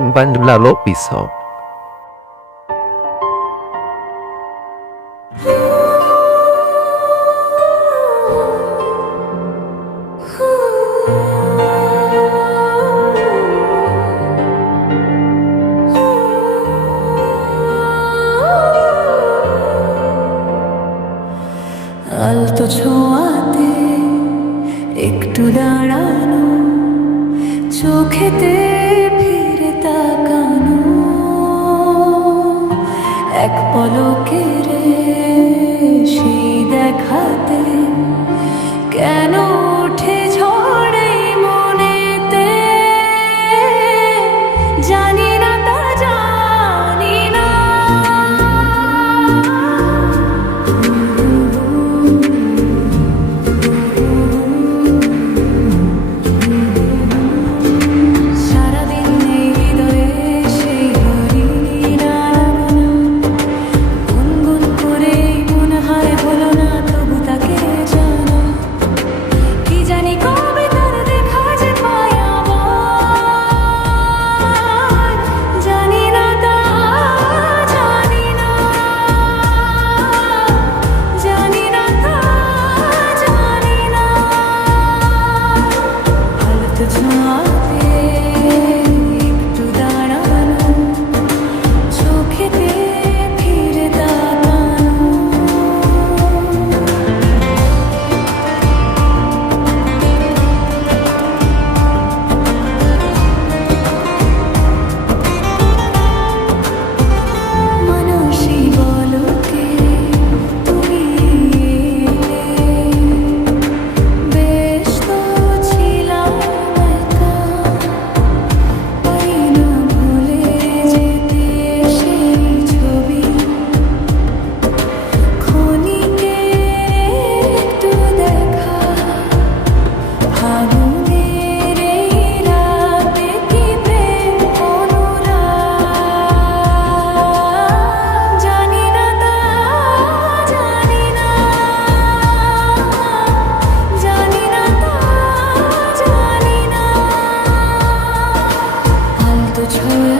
Un bandulalo piso. আলতো ছোঁয়াতে একটু দাঁড়ানো, চোখেতে ফিরে তাকানো, এক পলকের সেই দেখাতে কেন ওঠে ঝড়ে মনেতে, জানি না তা জানি না। সারাদিন এই হৃদয়ে সেই হরিণী নাড়ানো, গুনগুন করে মনে হয় হলো না তবু তাকে জানা। কি জানি কবে তার দেখা যে পাই আবার, জানি না তা জানি না, জানি না তা জানি না। আলতো ছোঁয়াতে একটু দাঁড়ানো, চোখেতে ফিরে তাকানো। মানসী বলকে তুমি এলে, বেশ তো ছিলাম একা, পারি না ভুলে যেতে সেই ছবি, ক্ষণিকের একটু দেখা। ফাগুনের এই রাতে কি প্রেম অনুরাগ, জানি না তা জানি না, জানি না তা জানি না। আলতো ছোঁয়া